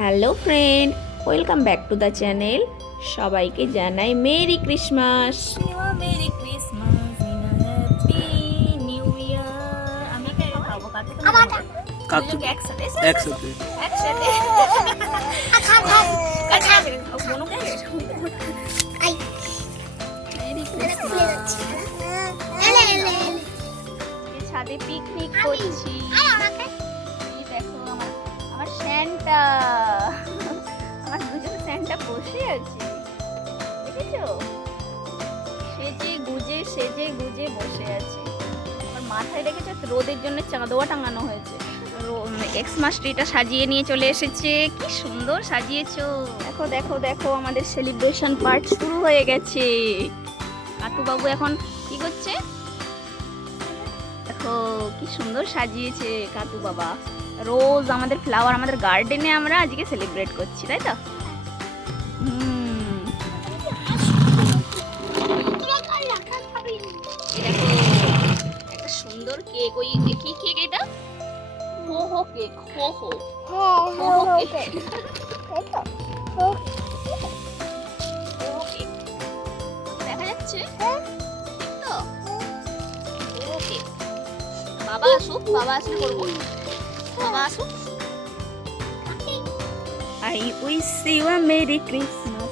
Hello friend welcome back to the channel. সবাইকে জানাই merry Christmas. Merry Christmas new year আমি খাব একসাথে। একসাথে। একসাথে ছাদে পিকনিক করছি। দেখো আমার আমার স্যান্টা আমার দুজন স্যান্টা বসে আছে। দেখেছ? সেজে গুজে সেজে গুজে বসে আছে। আমার মাথায় রেখেছে রোদের জন্য চাঁদোয়া টাঙানো হয়েছে। এক্সমাস ট্রিটা সাজিয়ে নিয়ে চলে এসেছে। কি সুন্দর সাজিয়েছো। দেখো দেখো দেখো, আমাদের সেলিব্রেশন পার্ট শুরু হয়ে গেছে। কাটু বাবু এখন কি করছে? দেখো, কি সুন্দর সাজিয়েছে কাতু বাবা রোজ আমাদের ফ্লাওয়ার আমাদের গার্ডেনে আমরা আজকে সেলিব্রেট করছি, তাই তো? সুন্দর কেক ওই কি কেক এটা? হো হো কেক হো হো হো হো কেক দেখা যাচ্ছে? বাবা আসুক, বাবা আসলে করব। বাবা I wish you a Merry Christmas.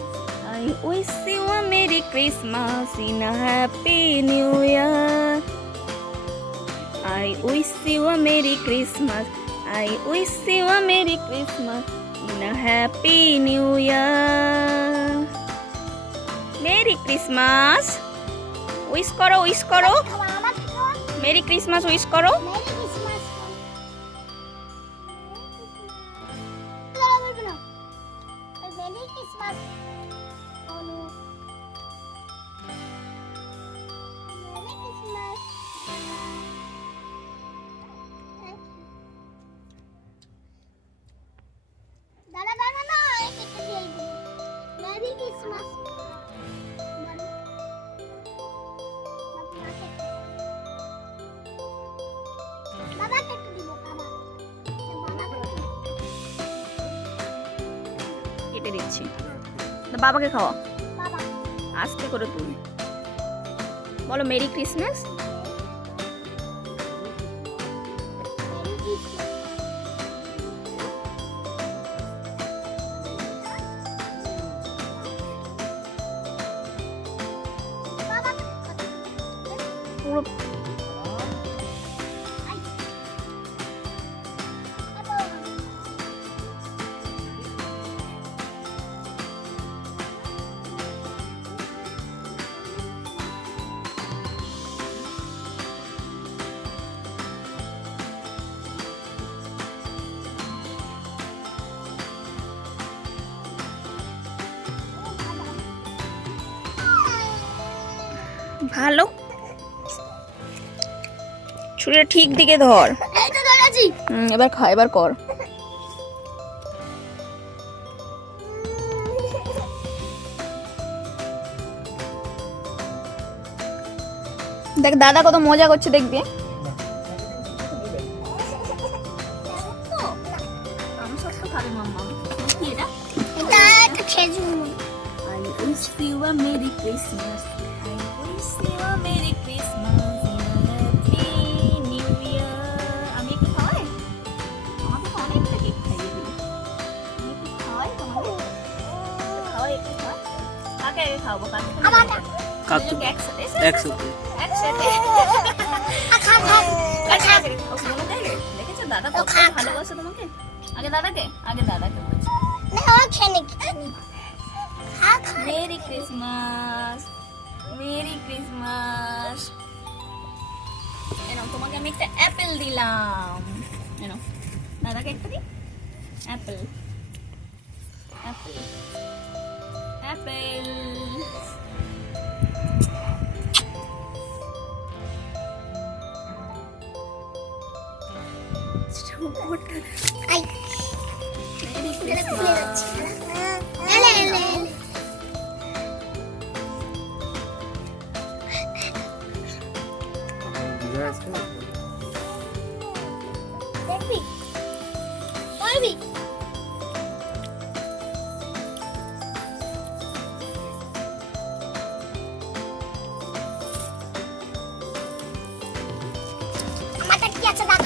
I wish you a Merry Christmas in a Happy New Year. I wish you a Merry Christmas. I wish you a Merry Christmas in a Happy New Year. Merry Christmas. Wish করো wish করো merry Christmas wish করো merry Christmas বাবা কেকটা দিব বাবা বাবা কেটে দিচ্ছি। তো বাবাকে খাওয়া বাবা। আস্তে করে তুল। বলো মেরি ক্রিসমাস ভালো। ছুরিটা ঠিক দিকে ধর। এবার খা এবার কর। দেখ দাদা কত মজা করছে দেখবি। আমি সব খাবে মাম্মা। কি এটা? এটা খেজুর। I wish you a Merry Christmas. I wish you a Merry Christmas and a Happy New Year. আমি একটু খাওয়াই আমাকে তো অনেকটা কেক খাইয়ে দিল আমি তোমাকে খাওয়াই একটু খাওয়াই কাকে আগে খাওয়াবো কাকে আমারটা। কাকু দুজনকে একসাথে একসাথে দেখেছ দাদা কত ভালোবাসে তোমাকে আগে দাদাকে আগে দাদাকে বলছি মেরি ক্রিসমাস মেরি ক্রিসমাস এনো তোমাকে আমি একটা অ্যাপেল দিলাম এনো দাদাকে একটা দিই অ্যাপেল অ্যাপেল অ্যাপেল আই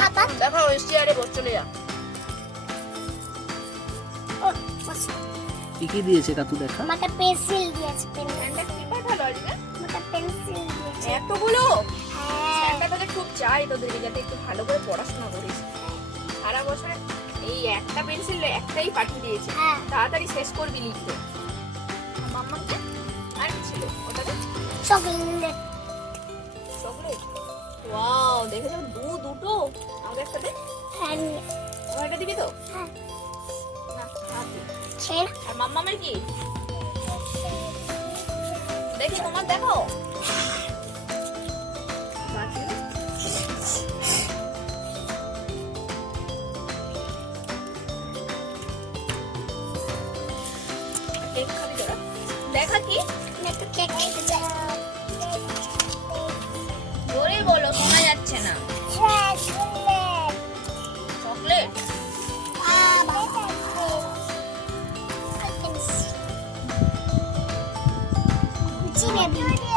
পাপা দেখো ওই চেয়ারে বস চলে যা। কি কি দিয়েছে কাতু দেখা? আমাকে পেন্সিল দিয়েছে পেন আমাকে পেন্সিল দিয়েছে। এতগুলো? হ্যাঁ। ফ্যানটা তোদের খুব চাই তোদেরকে যাতে একটু ভালো করে পড়াশোনা করিস। সারা বছর এই একটা পেন্সিল একটাই পাঠিয়ে দিয়েছে। হ্যাঁ। তাড়াতাড়ি শেষ করবি লিখতে। মাম্মাকে? আর কি ছিল ওটাতে চকলেট। চকলেট? ওয়াও। দেখে যাবে দু দুটো আমাকে একটা দে। হ্যাঁ আমার দিবি তো? হ্যাঁ। আর মাম্মামের কি? দেখি তোমার দেখো। দেখা কি? একটু কেক 纪念品。